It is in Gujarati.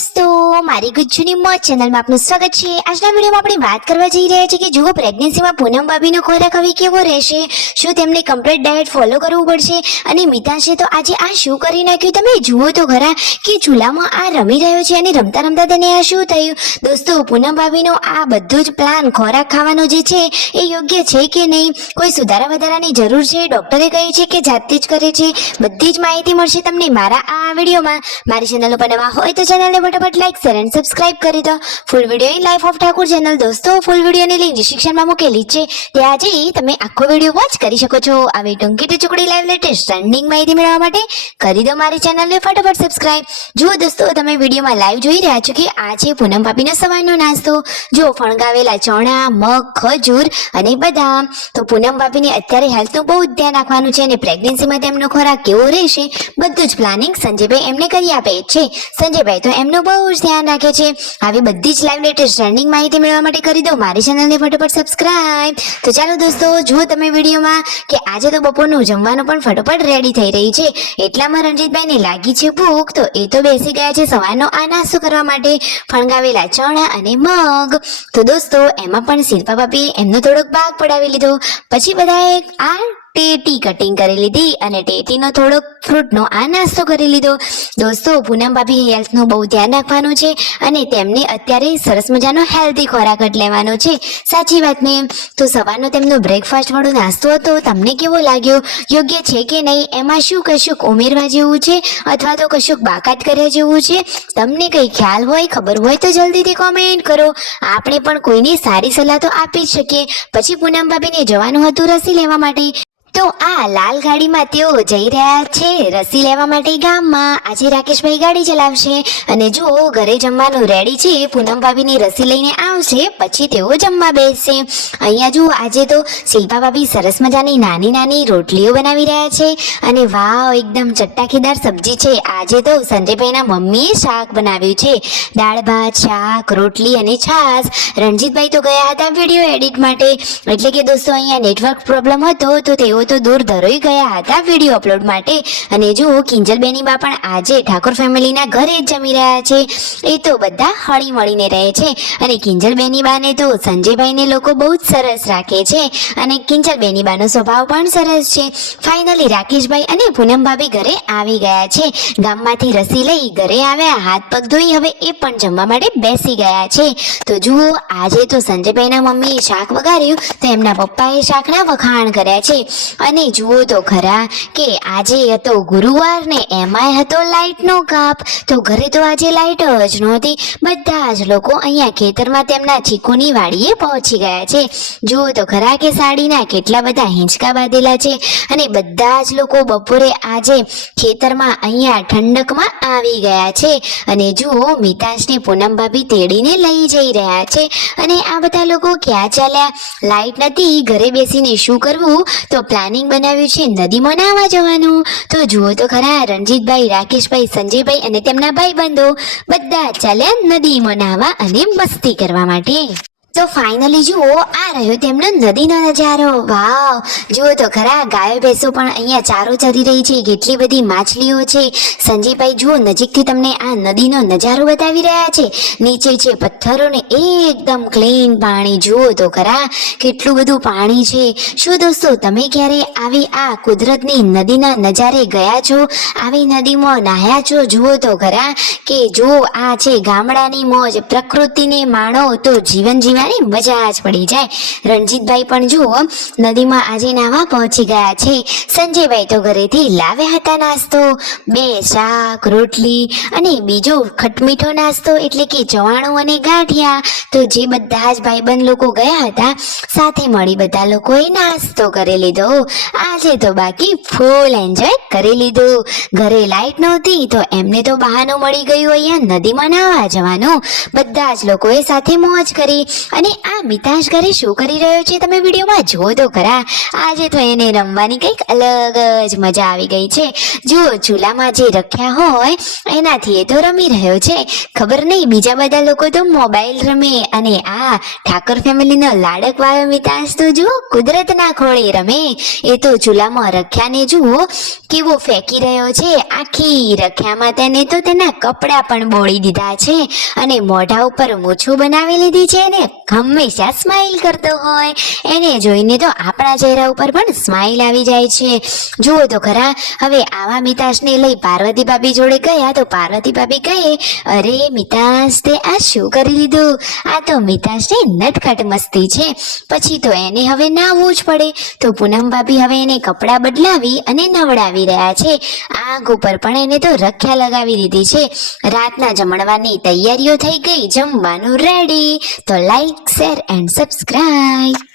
દોસ્તો, મારી ગુજ્જુની મોજ ચેનલમાં આપનું સ્વાગત છે। આજના વિડીયોમાં આપણે વાત કરવા જઈ રહ્યા છીએ કે જુઓ પ્રેગ્નન્સીમાં પૂનમ ભાભીનો ખોરાક હવે કેવો રહેશે, શું તેમને કમ્પ્લીટ ડાયટ ફોલો કરવું પડશે અને મિતાશે તો આજે આ શું કરી નાખ્યું તમે જુઓ તો ખરા કે ચૂલામાં આ રમી રહ્યો છે અને રમતા રમતા તેને આ શું થયું। દોસ્તો, પૂનમ ભાભીનો આ બધો જ પ્લાન ખોરાક ખાવાનો જે છે એ યોગ્ય છે કે નહીં, કોઈ સુધારા વધારાની જરૂર છે, ડોક્ટરે કહ્યું છે કે જાતે જ કરે છે, બધી જ માહિતી મળશે તમને મારા આ વિડીયોમાં। મારી ચેનલ ઉપર નવા હોય તો ચેનલને ફટાફટ લાઈક શેર અને સબસ્ક્રાઇબ કરી દો। Full video in life of Thakor channel દોસ્તો, ફૂલ વિડીયોની લિંક ડિસ્ક્રિપ્શનમાં મૂકેલી છે, ત્યાં જઈ તમે આખો વિડીયો વોચ કરી શકો છો। આવી ટૂંકી ટચુકડી લાઈવ લેટેસ્ટ ટ્રેન્ડિંગ માહિતી મેળવવા માટે કરી દો મારી ચેનલને ફટાફટ સબસ્ક્રાઇબ। જુઓ દોસ્તો, તમે વિડીયોમાં લાઈવ જોઈ રહ્યા છો કે આ છે પૂનમ ભાભીનો સવારનો નાસ્તો। જો ફણગાવેલા ચણા, મગ, ખજૂર અને બદામ। તો પૂનમ ભાભીને અત્યારે હેલ્થનું બહુ જ ધ્યાન રાખવાનું છે અને પ્રેગ્નન્સીમાં તેમનો ખોરાક કેવો રહેશે બધું જ પ્લાનિંગ સંજયભાઈ એમને કરી આપે છે। સંજયભાઈ તો એમનું બહુ જ ધ્યાન રાખે છે। આવી બધી જ લાઈવ લેટેસ્ટ ટ્રેન્ડિંગ માહિતી મેળવવા માટે કરી દો મારી ચેનલને ફટાફટ સબસ્ક્રાઇબ। તો ચાલો દોસ્તો, જુઓ તમે વિડીયોમાં કે આજે તો બપોરનું જમવાનું પણ ફટાફટ રેડી થઈ રહી છે। એટલામાં રણજીતભાઈને લાગી છે ભૂખ, તો એ તો બેસી ગયા છે સવારનો આ નાસ્તો કરવા માટે, ફણગાવેલા ચણા અને મગ। તો દોસ્તો, એમાં પણ શિલ્પા ભાભીએ એમનો થોડોક ભાગ પડાવી લીધો, પછી બધાએ આ ટેટી કટિંગ કરી લીધી અને ટેટીનો થોડોક ફ્રૂટનો આ નાસ્તો કરી લીધો। દોસ્તો, પૂનમ ભાભી હેલ્થનું બહુ ધ્યાન રાખવાનું છે અને તેમને અત્યારે સરસ મજાનો હેલ્ધી ખોરાક જ લેવાનો છે, સાચી વાત ને। તો સવારનો તેમનો બ્રેકફાસ્ટ વાળો નાસ્તો હતો, તમને કેવો લાગ્યો, યોગ્ય છે કે નહીં, એમાં શું કશુંક ઉમેરવા જેવું છે અથવા તો કશુંક બાકાત કર્યા જેવું છે, તમને કંઈ ખ્યાલ હોય, ખબર હોય તો જલ્દીથી કોમેન્ટ કરો, આપણે પણ કોઈની સારી સલાહ તો આપી જ શકીએ। પછી પૂનમ ભાભીને જવાનું હતું રસી લેવા માટે, તો આ લાલ ગાડીમાં તેઓ જઈ રહ્યા છે રસી લેવા માટે ગામમાં। આજે રાકેશભાઈ ગાડી ચલાવશે અને જુઓ ઘરે જમવાનું રેડી છે, પૂનમ ભાભીની રસી લઈને આવશે પછી તેઓ જમવા બેસશે। અહીંયા જુઓ આજે તો શિલ્પા ભાભી સરસ મજાની નાની નાની રોટલીઓ બનાવી રહ્યા છે અને વાવ, એકદમ ચટાકેદાર સબ્જી છે। આજે તો સંજયભાઈના મમ્મીએ શાક બનાવ્યું છે, દાળ ભાત, શાક, રોટલી અને છાશ। રણજીતભાઈ તો ગયા હતા વિડીયો એડિટ માટે, એટલે કે દોસ્તો અહીંયા નેટવર્ક પ્રોબ્લેમ હતો તો તેઓ તો દૂર ધરોઈ ગયા હતા વિડીયો અપલોડ માટે। અને જુઓ કિંજલબેની બા પણ આજે ઠાકોર ફેમિલીના ઘરે જ જમી રહ્યા છે, એ તો બધા હળી મળીને રહે છે અને કિંજલબેની બાને તો સંજયભાઈને લોકો બહુ જ સરસ રાખે છે અને કિંજલબેની બાનો સ્વભાવ પણ સરસ છે। ફાઇનલી રાકેશભાઈ અને પૂનમ ભાભી ઘરે આવી ગયા છે, ગામમાંથી રસી લઈ ઘરે આવ્યા, હાથ પગ ધોઈ હવે એ પણ જમવા માટે બેસી ગયા છે। તો જુઓ આજે તો સંજયભાઈના મમ્મીએ શાક વઘાર્યું તો એમના પપ્પાએ શાકના વખાણ કર્યા છે। અને જુઓ તો ખરા કે આજે હતો ગુરુવાર ને એમાંય હતો લાઇટનો કાપ, તો ઘરે તો આજે લાઇટ જ નહોતી, બધા જ લોકો અહીંયા ખેતરમાં તેમના ચીકુની વાડીએ પહોંચી ગયા છે। જુઓ તો ખરા કે સાડીના કેટલા બધા હિંચકા બાંધેલા છે અને બધા જ લોકો બપોરે આજે ખેતરમાં અહીંયા ઠંડકમાં આવી ગયા છે। અને જુઓ મિતાશને પૂનમ ભાભી તેડીને લઈ જઈ રહ્યા છે અને આ બધા લોકો ક્યાં ચાલ્યા, લાઇટ નથી, ઘરે બેસીને શું કરવું, તો પ્લાનિંગ બનાવ્યું છે નદીમાં નાહવા જવાનું। તો જુઓ તો ખરા રણજીતભાઈ, રાકેશભાઈ, સંજયભાઈ અને તેમના ભાઈબંધો બધા ચાલ્યા નદીમાં નાહવા અને મસ્તી કરવા માટે। તો ફાઇનલી જુઓ આ રહ્યો તેમનો નદીનો નજારો, વાવ, જુઓ તો ખરા ગાયો ભેંસો પણ અહીંયા ચારો ચરી રહી છે, કેટલી બધી માછલીઓ છે। સંજયભાઈ જુઓ નજીકથી તમને આ નદીનો નજારો બતાવી રહ્યા છે, નીચે છે પથ્થરો ને એકદમ ક્લીન પાણી, જુઓ તો ખરા કેટલું બધું પાણી છે। શું દોસ્તો તમે ક્યારે આવી આ કુદરતની નદીના નજારે ગયા છો, આવી નદીમાં નાહ્યા છો? જુઓ તો ખરા કે જુઓ આ છે ગામડાની મોજ, પ્રકૃતિને માણો તો જીવન જીવવાની મજા જ પડી જાય। રણજીતભાઈ પણ જુઓ નદીમાં આજે નાહવા પહોંચી ગયા છે। સંજયભાઈ તો ઘરેથી લાવ્યા હતા નાસ્તો, 2 શાક, રોટલી અને બીજો ખટમીઠો નાસ્તો એટલે કે ચવાણું અને ગાંઠિયા। તો જે બધા જ ભાઈબંધ લોકો ગયા હતા સાથે મળી બધા લોકોએ નાસ્તો કરી લીધો, આજે તો બાકી ફૂલ એન્જોય કરી લીધું। ઘરે લાઈટ નહોતી તો એમને તો બહાનું મળી ગયું અહીંયા નદીમાં નાહવા જવાનું, બધા જ લોકોએ સાથે મોજ કરી। અને આ મિતાશ ઘરે શું કરી રહ્યો છે તમે વિડીયોમાં જુઓ તો ખરા. આજે તો એને રમવાની કંઈક અલગ જ મજા આવી ગઈ છે. જુઓ, ચૂલામાં જે રખ્યા હોય એનાથી એ તો રમી રહ્યો છે. ખબર નહીં બીજા બધા લોકો તો મોબાઈલ રમે, અને આ ઠાકર ફેમિલીનો લાડક વાળો મિતાશ તો જુઓ કુદરતના ખોળે રમે. એ તો ચૂલામાં રખ્યાને જુઓ કેવો ફેંકી રહ્યો છે. આખી રખ્યામાં તેને તો તેના કપડાં પણ બોળી દીધા છે, અને મોઢા ઉપર મૂછું બનાવી લીધી છે, ને હંમેશા સ્માઈલ કરતો હોય એને જોઈને તો આપણા ચહેરા ઉપર પણ સ્માઈલ આવી જાય છે. જુઓ તો ખરા, હવે આવા મિતાશને લઈ પાર્વતી ભાભી જોડે ગયા તો પાર્વતી ભાભી કહે, અરે મિતાશ, તે આ શું કરી લીધું? આ તો મિતાશને નટખટ મસ્તી છે. પછી તો એને હવે નાહવું જ પડે. તો પૂનમ ભાભી હવે એને કપડાં બદલાવી અને નવડાવી રહ્યા છે. આંખ ઉપર પણ એને તો રખ્યા લગાવી દીધી છે. રાતના જમણવાની તૈયારીઓ થઈ ગઈ, જમવાનું રેડી. તો લાઈક, શેર એન્ડ સબસ્ક્રાઇબ.